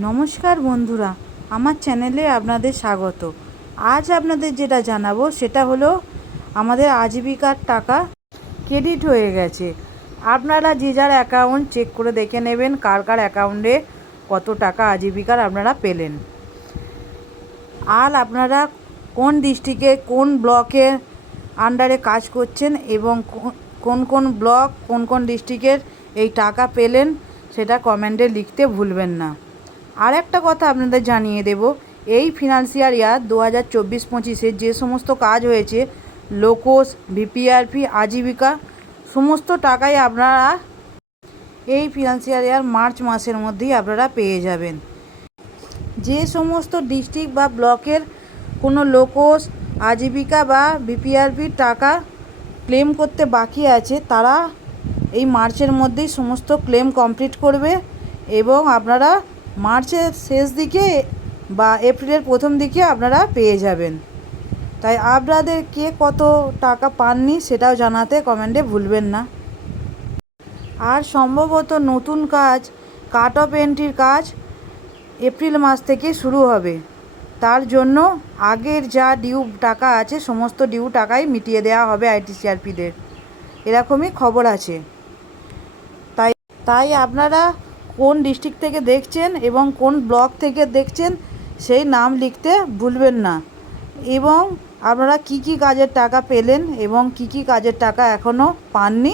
নমস্কার বন্ধুরা, আমার চ্যানেলে আপনাদের স্বাগত। আজ আপনাদের যেটা জানাবো সেটা হলো আমাদের আজীবিকার টাকা ক্রেডিট হয়ে গেছে। আপনারা যে যার অ্যাকাউন্ট চেক করে দেখে নেবেন কার কার অ্যাকাউন্টে কত টাকা আজীবিকার আপনারা পেলেন। আর আপনারা কোন ডিস্ট্রিক্টে কোন ব্লকের আন্ডারে কাজ করছেন এবং কোন কোন ব্লক কোন কোন ডিস্ট্রিক্টের এই টাকা পেলেন সেটা কমেন্টে লিখতে ভুলবেন না। আর একটা কথা আপনাদের জানিয়ে দেব, এই ফিনান্সিয়াল ইয়ার 2024-25 যে সমস্ত কাজ হয়েছে, লোকোস, ভিপিআরপি, আজীবিকা, সমস্ত টাকাই আপনারা এই ফিনান্সিয়াল ইয়ার মার্চ মাসের মধ্যেই আপনারা পেয়ে যাবেন। যে সমস্ত ডিস্ট্রিক্ট বা ব্লকের কোনো লোকোস, আজীবিকা বা ভিপিআরপির টাকা ক্লেম করতে বাকি আছে, তারা এই মার্চের মধ্যেই সমস্ত ক্লেম কমপ্লিট করবে এবং আপনারা মার্চের শেষ দিকে বা এপ্রিলের প্রথম দিকে আপনারা পেয়ে যাবেন। তাই আপনাদের কে কত টাকা পাননি সেটাও জানাতে কমেন্টে ভুলবেন না। আর সম্ভবত নতুন কাজ, কাট অফ এন্ট্রির কাজ এপ্রিল মাস থেকে শুরু হবে। তার জন্য আগের যা ডিউ টাকা আছে সমস্ত ডিউ টাকাই মিটিয়ে দেওয়া হবে আইটিসিআরপিদের, এরকমই খবর আছে। তাই আপনারা কোন ডিস্ট্রিক্ট থেকে দেখছেন এবং কোন ব্লক থেকে দেখছেন সেই নাম লিখতে ভুলবেন না। এবং আপনারা কি কি কাজের টাকা পেলেন এবং কি কি কাজের টাকা এখনও পাননি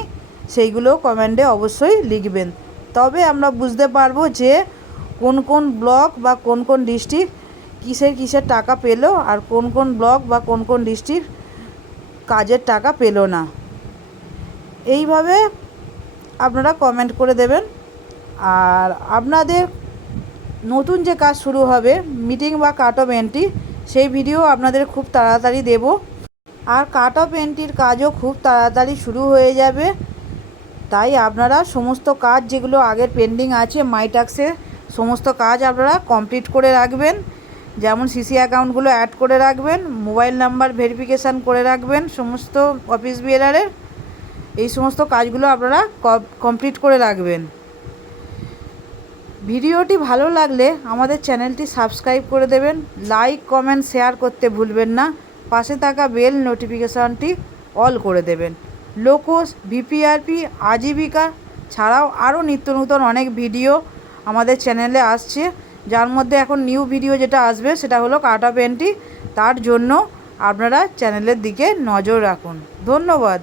সেইগুলো কমেন্টে অবশ্যই লিখবেন। তবে আমরা বুঝতে পারবো যে কোন কোন ব্লক বা কোন কোন ডিস্ট্রিক্ট কিসের টাকা পেলো আর কোন কোন ব্লক বা কোন কোন ডিস্ট্রিক্ট কাজের টাকা পেলো না। এইভাবে আপনারা কমেন্ট করে দেবেন। আর আপনাদের নতুন যে কাজ শুরু হবে, মিটিং বা কাট অফ এন্ট্রি, সেই ভিডিও আপনাদের খুব তাড়াতাড়ি দেব। আর কাট অফ এন্ট্রির কাজও খুব তাড়াতাড়ি শুরু হয়ে যাবে। তাই আপনারা সমস্ত কাজ যেগুলো আগের পেন্ডিং আছে মাইটাক্সের সমস্ত কাজ আপনারা কমপ্লিট করে রাখবেন। যেমন সিসি অ্যাকাউন্টগুলো অ্যাড করে রাখবেন, মোবাইল নাম্বার ভেরিফিকেশান করে রাখবেন সমস্ত অফিস বিএলআরের, এই সমস্ত কাজগুলো আপনারা কমপ্লিট করে রাখবেন। ভিডিওটি ভালো লাগলে আমাদের চ্যানেলটি সাবস্ক্রাইব করে দেবেন, লাইক কমেন্ট শেয়ার করতে ভুলবেন না, পাশে থাকা বেল নোটিফিকেশানটি অল করে দেবেন। লোকোস, ভিপিআরপি, আজীবিকা ছাড়াও আরও নিত্য নতুন অনেক ভিডিও আমাদের চ্যানেলে আসছে, যার মধ্যে এখন নিউ ভিডিও যেটা আসবে সেটা হলো কাট অফ এন্ট্রি। তার জন্য আপনারা চ্যানেলের দিকে নজর রাখুন। ধন্যবাদ।